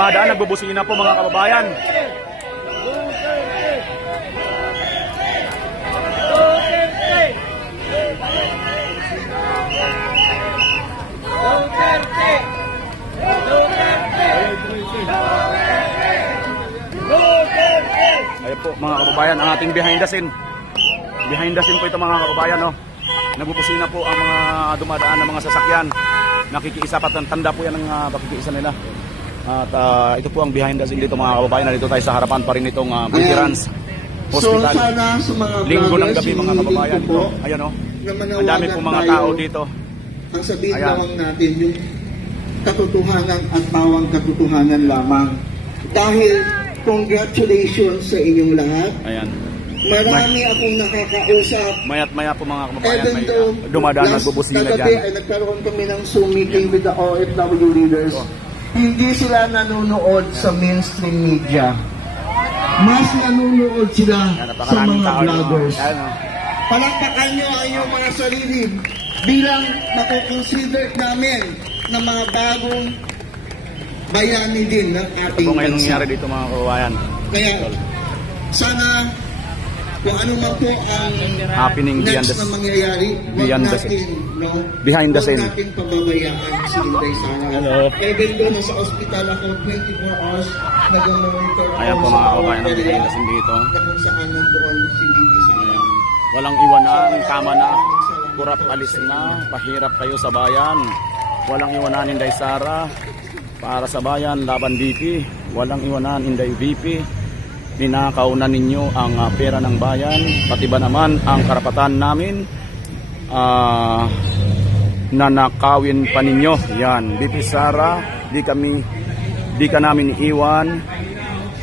dumadaan, nagbubusina po mga kababayan. Ayan po mga kababayan, ang ating behind the scene. Behind the scene po ito mga kababayan, no? Nagbubusina po ang mga dumadaan ng mga sasakyan. Nakikiisa pa, tanda po yan ng pakikiisa nila. At ito po ang behind the scene dito mga kababayan. Nandito tayo sa harapan pa rin itong Veterans Hospital. So sana sa mga linggo ng gabi mga kababayan ito. Ayan, no? Ang dami pong mga tao dito. Ang sabihin lang natin yung katotohanan at bawang katotohanan lamang. Dahil congratulations sa inyong lahat. Ayan. Marami akong nakakausap. Mayat maya po mga kababayan, may dumadaan nagbubusina dyan. Kagabi ay nagkaroon kami ng Zoom meeting with the OFW leaders. Hindi sila nanonood sa mainstream media. Mas nanonood sila sa mga vloggers. Palakpakan nyo ang inyong mga sarili bilang nakukonsider namin na mga bagong bayani din ng ating bansa. Ito ngayon nangyari dito mga kababayan. Kaya sana kung ano man po ang happening next na mangyayari, behind the scene. Huwag natin pababayaan si Inday Sara. Even though nasa ospital ako 24 hours, nag-monitor ako. Ayan po mga kababayan ang behind the scene dito. Na kung saan nandoon si Inday Sara. Walang iwanan, tama na. Kurap alis na, pahirap kayo sa bayan. Walang iwanan Inday Sara. Para sa bayan, laban VP. Walang iwanan Inday VP. Ninakaw na ninyo ang pera ng bayan, pati ba naman ang karapatan namin, nanakawin pa ninyo. Yan, VP Sara, di ka namin iiwan,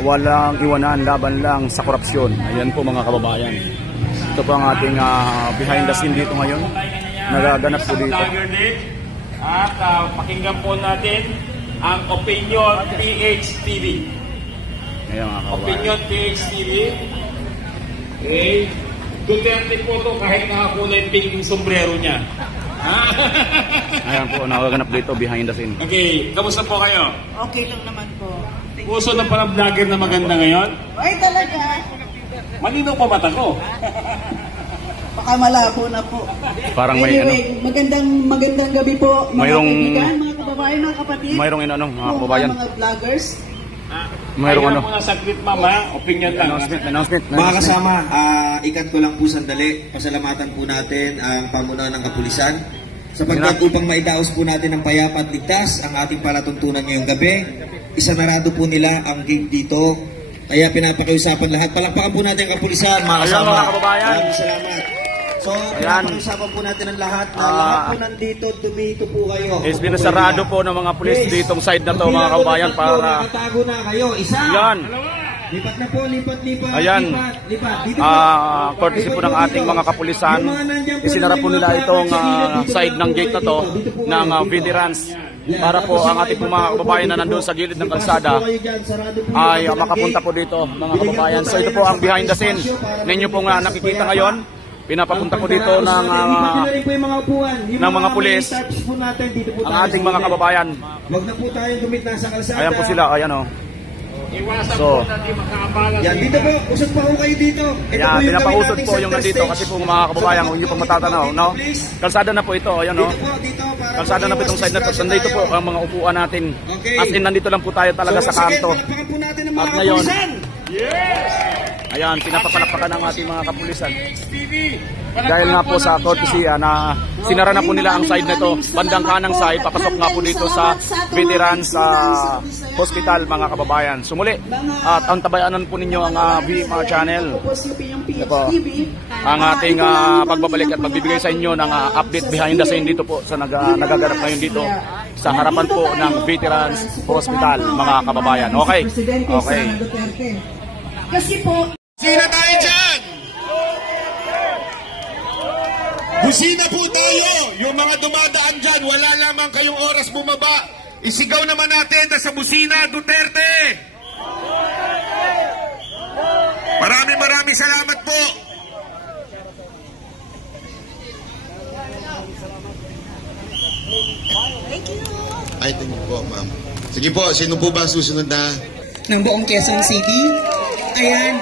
walang iwanan, laban lang sa korupsyon. Ayan po mga kababayan. Ito po ang ating behind the scene dito ngayon. Nagaganap po dito. At pakinggan po natin ang Opinion PH-TV. Opinion PH-TV. Okay. Duterte po ito kahit nakakulay pink yung sombrero niya. Ayan po, nakaganap dito behind the scene. Okay, kamusta po kayo? Okay lang naman po. Puso na pala vlogger na maganda ngayon? Ay talaga? Malinaw pa mata ko. Baka malabo na po. Parang may anyway, magandang gabi po mga kaibigan, mga kababayan, mga kapatid. Mayroong mga kababayan. Mga vloggers. Mayroong muna saglit mama, opinion lang. Announcement. Mga kasama, ikat ko lang po sandali. Pasalamatan po natin ang pamunuan ng kapulisan. Sapagkat upang maidaos po natin ng payapa at ligtas ang ating palatuntunan ngayong gabi, isanarado po nila ang gate dito. Kaya pinapakiusapan lahat. Palakpakan po natin ang kapulisan, mga kasama. Mga kababayan. Maraming salamat. So, pinapakiusapan po natin ang lahat na lahat po nandito, dumito po kayo. Pinasarado po ng mga pulis ditong side na to mga kababayan para nakatago na kayo. Isa. Yan. Lipat na po, lipat. Ayan. Lipat. Dito courtesy po ng ating mga kapulisan. Isinara po nila itong side ng gate na to ng veterans para po ang ating mga kababayan na nandun sa gilid ng kalsada ay makapunta po dito mga kababayan. So ito po ang behind the scene ninyo po nga nakikita ngayon. Pinapapunta po dito ng mga pulis ang ating mga kababayan. Huwag na po tayong gumit na sa kalsada. Ayan po sila, ayan o. So, yan, dito po, usap pa po kayo dito. Yan, pinapausod po yung nandito kasi po mga kababayan, kung hindi po matatanaw, no? Kalsada na po ito, ayan o. Kalsada na po itong side na ito. Nandito po ang mga upuan natin. As in, nandito lang po tayo talaga sa kanto. At ngayon, ayan, pinapapalakpakan ng ating mga kapulisan. Dahil nga po sa courtesy na sinara na po nila ang side na ito, bandang kanang side, papasok nga po dito sa veterans hospital mga kababayan. Sumuli, at ang tabayanan po ninyo ang VMR channel. Ito, ang ating pagbabalik at magbibigay sa inyo ng update behind the scene dito po sa nagaganap ngayon dito sa harapan po ng veterans hospital mga kababayan. Okay? Okay. Kasi po, Busina tayo dyan! Busina po tayo! Yung mga dumadaan dyan, wala lamang kayong oras bumaba. Isigaw naman natin na sa busina, Duterte! Maraming salamat po! thank you. Ay, thank you po, ma'am. Sige po, sino po ba susunod na? Ng buong Quezon City. Ayan.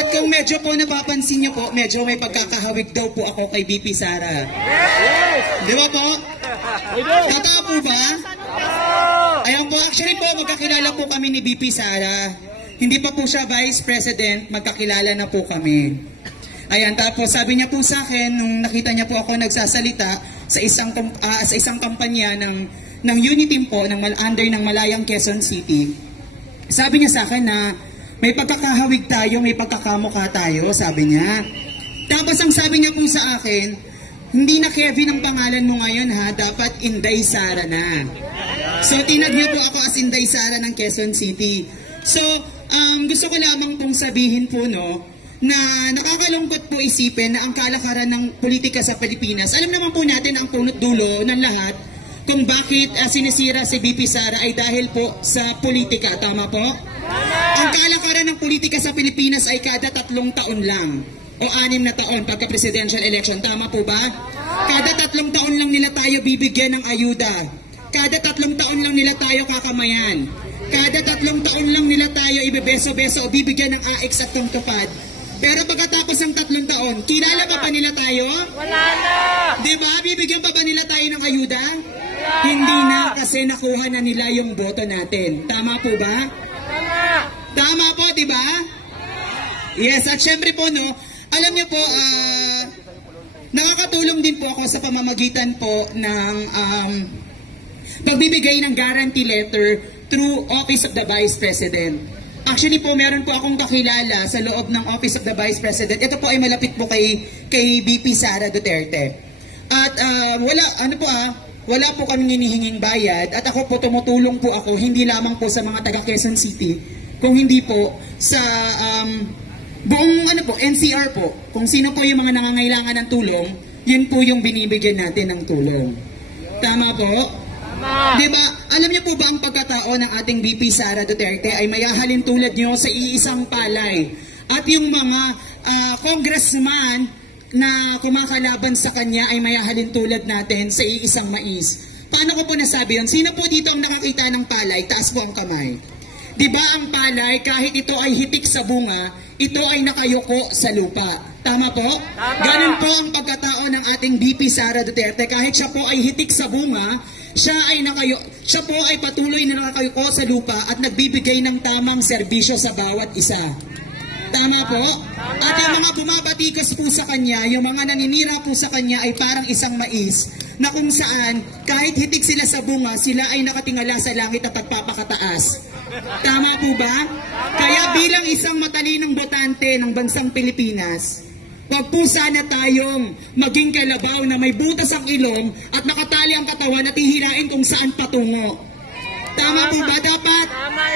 At kung medyo po napapansin niyo po, medyo may pagkakahawig daw po ako kay BP Sara. Di ba po? Totoo po ba? Ayan po, actually po, magkakilala po kami ni BP Sara. Hindi pa po siya Vice President, magkakilala na po kami. Ayan, tapos sabi niya po sa akin, nung nakita niya po ako nagsasalita sa isang kampanya ng Uniteam po, under ng Malayang Quezon City, sabi niya sa akin na may pagkakahawig tayo, may pagkakamukha tayo, sabi niya. Tapos ang sabi niya po sa akin, hindi na Kevin ang pangalan mo ngayon ha, dapat Inday Sara na. So tinag niya po ako as Inday Sara ng Quezon City. So gusto ko lamang pong sabihin po no, na nakakalungkot po isipin na ang kalakaran ng politika sa Pilipinas, alam naman po natin ang punot dulo ng lahat kung bakit sinisira si BP Sara ay dahil po sa politika, tama po? Ang kalakaran ng politika sa Pilipinas ay kada 3 taon lang o 6 na taon pagka presidential election, tama po ba? Kada 3 taon lang nila tayo bibigyan ng ayuda. Kada 3 taon lang nila tayo kakamayan. Kada 3 taon lang nila tayo ibebeso-beso o bibigyan ng AX at tungtupad. Pero pagkatapos ng 3 taon, kilala pa nila tayo? Wala na! Diba? Bibigyan pa ba nila tayo ng ayuda? Hindi na, kasi nakuha na nila yung boto natin. Tama po ba? Tama po, di ba? Yes, at syempre po, no, alam niyo po, nakakatulong din po ako sa pamamagitan po ng pagbibigay ng guarantee letter through Office of the Vice President. Actually po, meron po akong kakilala sa loob ng Office of the Vice President. Ito po ay malapit po kay BP Sara Duterte. At wala po kami hinihinging bayad at ako po tumutulong po ako hindi lamang po sa mga taga Quezon City, kung hindi po sa buong NCR po. Kung sino po yung mga nangangailangan ng tulong, yun po yung binibigyan natin ng tulong. Tama po? Diba, alam niyo po ba ang pagkatao ng ating BP Sara Duterte ay mayahalin tulad niyo sa iisang palay at yung mga congressman na kumakalaban sa kanya ay mayahalin tulad natin sa iisang mais. Paano ko po nasabi yun? Sino po dito ang nakakita ng palay? Taas po ang kamay. Diba ang palay, kahit ito ay hitik sa bunga, ito ay nakayuko sa lupa. Tama po? Tama. Ganun po ang pagkatao ng ating BP Sara Duterte. Kahit siya po ay hitik sa bunga, siya po ay patuloy na nakayuko sa lupa at nagbibigay ng tamang serbisyo sa bawat isa. Tama po? At yung mga bumabatikas po sa kanya, yung mga naninira po sa kanya ay parang isang mais na kung saan kahit hitik sila sa bunga, sila ay nakatingala sa langit at nagpapakataas. Tama po ba? Kaya bilang isang matalinong botante ng bansang Pilipinas, wag po sana tayong maging kalabaw na may butas ang ilong at nakatali ang katawan at hihirain kung saan patungo. Tama po ba? Dapat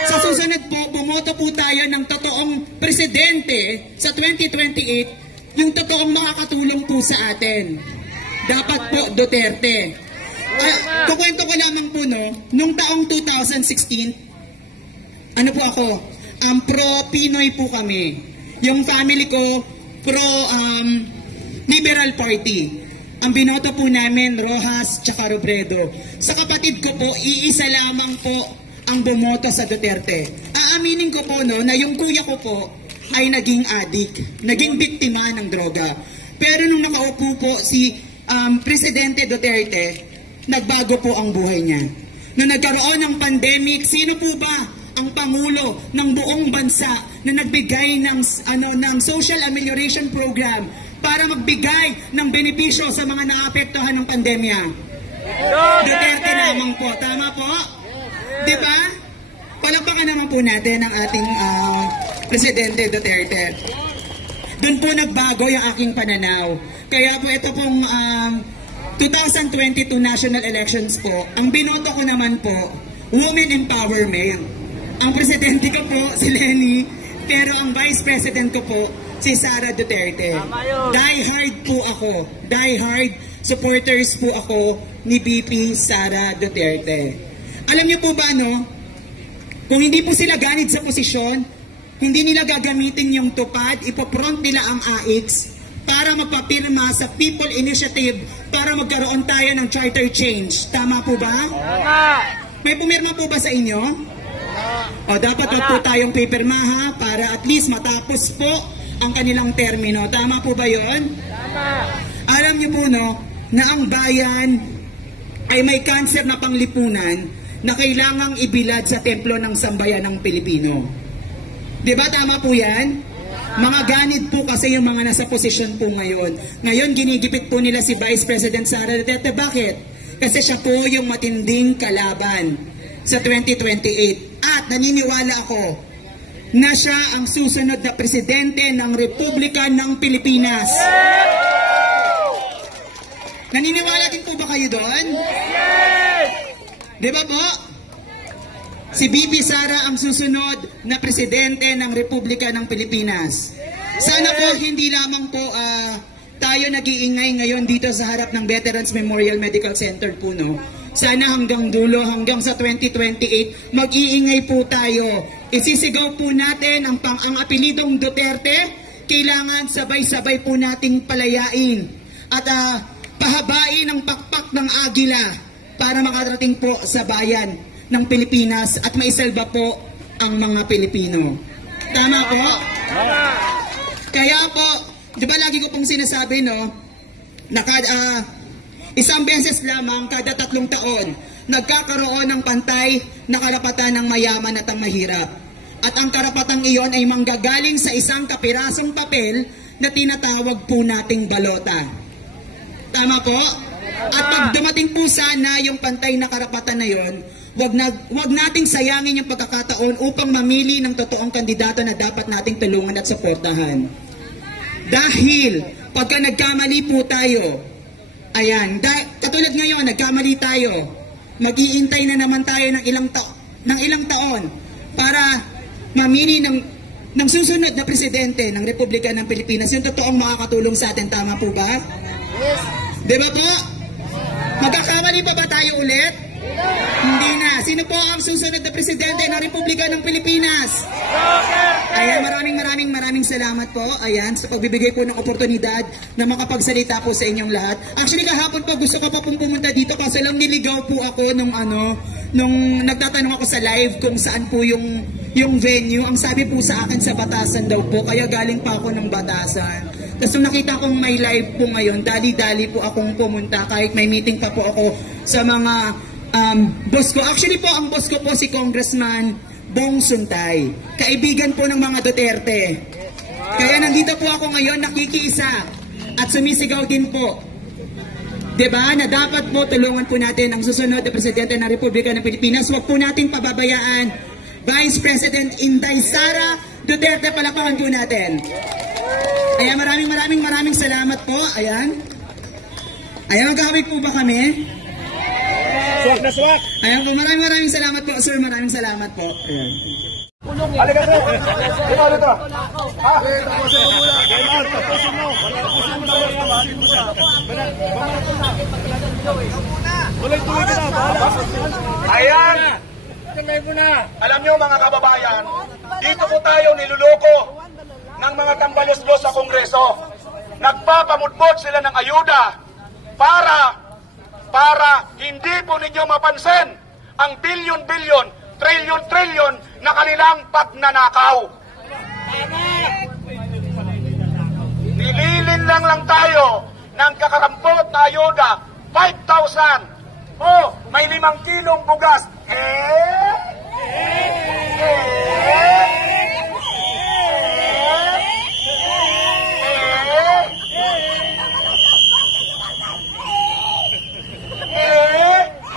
sa susunod po, bumoto po tayo ng totoong presidente sa 2028, yung totoong makakatulong po sa atin. Dapat po Duterte. Kukwento ko lamang po, no, nung taong 2016, ano po ako, pro-Pinoy po kami. Yung family ko, pro-Liberal Party. Ang binoto po namin, Rojas tsaka Robredo. Sa kapatid ko po, iisa lamang po ang bumoto sa Duterte. Aaminin ko po, no, na yung kuya ko po ay naging addict, naging biktima ng droga. Pero nung nakaupo po si Presidente Duterte, nagbago po ang buhay niya. Nung nagkaroon ng pandemic, sino po ba ang Pangulo ng buong bansa na nagbigay ng social amelioration program para magbigay ng benepisyo sa mga naapektuhan ng pandemya? Duterte lamang po. Tama po? Diba? Palakpakan naman po natin ang ating Presidente Duterte. Doon po nagbago yung aking pananaw. Kaya po ito pong 2022 national elections po, ang binoto ko naman po, Women Empowerment. Ang presidente ko po si Lenny, pero ang vice president ko po si Sara Duterte. Die hard po ako. Die hard supporters po ako ni BP Sara Duterte. Alam niyo po ba, no? Kung hindi po sila ganid sa posisyon, hindi nila gagamitin yung tupad, ipopront nila ang AX para magpapirma sa People Initiative para magkaroon tayo ng charter change. Tama po ba? Tama! May pumirma po ba sa inyo? O dapat wag po tayong pipirmaha para at least matapos po ang kanilang termino. Tama po ba yon? Tama. Alam niyo po no, na ang bayan ay may cancer na panglipunan na kailangang ibilad sa templo ng sambayan ng Pilipino. Diba tama po yan? Mga ganid po kasi yung mga nasa posisyon po ngayon. Ngayon ginigipit po nila si Vice President Sara Duterte. Bakit? Kasi siya po yung matinding kalaban sa 2028. At naniniwala ako na siya ang susunod na presidente ng Republika ng Pilipinas. Naniniwala din po ba kayo doon? Di ba po? Si BP Sara ang susunod na presidente ng Republika ng Pilipinas. Sana po hindi lamang po tayo nag-iingay ngayon dito sa harap ng Veterans Memorial Medical Center po, no? Sana hanggang dulo, hanggang sa 2028, mag-iingay po tayo. Isisigaw po natin ang apelidong Duterte. Kailangan sabay-sabay po nating palayain at pahabain ang pakpak ng agila para makarating po sa bayan ng Pilipinas at maisalba po ang mga Pilipino. Tama po? Kaya po, di ba lagi ko pong sinasabi, no, na isang beses lamang kada 3 taon, nagkakaroon ng pantay na karapatan ng mayaman at ang mahirap. At ang karapatang iyon ay manggagaling sa isang kapirasong papel na tinatawag po nating balota. Tama po? At pag dumating po sana yung pantay na karapatan na yon, wag nating sayangin yung pagkakataon upang mamili ng totoong kandidato na dapat nating tulungan at suportahan. Dahil pagka nagkamali po tayo, ayan, katulad ngayon, nagkamali tayo, mag-iintay na naman tayo ng ilang taon para mamili ng susunod na presidente ng Republika ng Pilipinas, yung totoong makakatulong sa atin. Tama po ba? Yes. Di ba po? Magkakamali pa ba tayo ulit? Hindi na. Sino po ang susunod na presidente ng Republika ng Pilipinas? Ayan, maraming salamat po. Ayan, sa pagbibigay po ng oportunidad na makapagsalita po sa inyong lahat. Actually, kahapon po gusto ko pa pong pumunta dito kasi lang niligaw po ako nung nagtatanong ako sa live kung saan po yung venue. Ang sabi po sa akin sa Batasan daw po, kaya galing pa ako ng Batasan. Tapos nung nakita kong may live po ngayon, dali-dali po akong pumunta kahit may meeting pa po ako sa mga boss ko. Actually po, ang boss ko po si Congressman Bong Suntay. Kaibigan po ng mga Duterte. Kaya nandito po ako ngayon nakikiisa at sumisigaw din po. Diba? Na dapat po tulungan po natin ang susunod na presidente ng Republika ng Pilipinas. Huwag po natin pababayaan Vice President Inday Sara Duterte. Palakpakan po natin. Ayan, maraming salamat po. Ayan. Ayan, magkakabit po ba kami? Swak na swak! Ayan po, maraming salamat po, sir. Maraming salamat po. Ayan. Halika po. Ito, dito. Ha? Tuloy-tuloy ka na. Ayan. Alam nyo mga kababayan, dito po tayo niluloko ng mga tambalos-los sa Kongreso. Nagpapamudmod sila ng ayuda para hindi po ninyo mapansin ang bilyon-bilyon, trilyon-trilyon na kanilang pagnanakaw. Nililin lang tayo ng kakarampot na ayuda, 5,000. Oh, may 5 kilong bugas.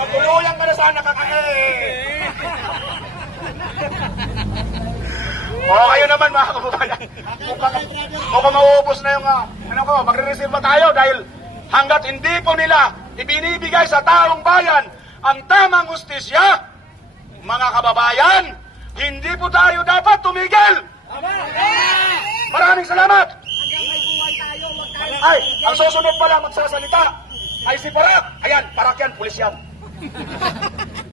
Matuluyan ka na sana kayo naman mga kababayan. Mukhang mauubos na yung magre-receive ba tayo dahil hanggat hindi po nila ibinibigay sa taong bayan ang tamang hustisya, mga kababayan, hindi po tayo dapat tumigil. Maraming salamat. Ay, ang susunod pala magsasalita ay si Parak. Ayan, Parak yan, pulis yan.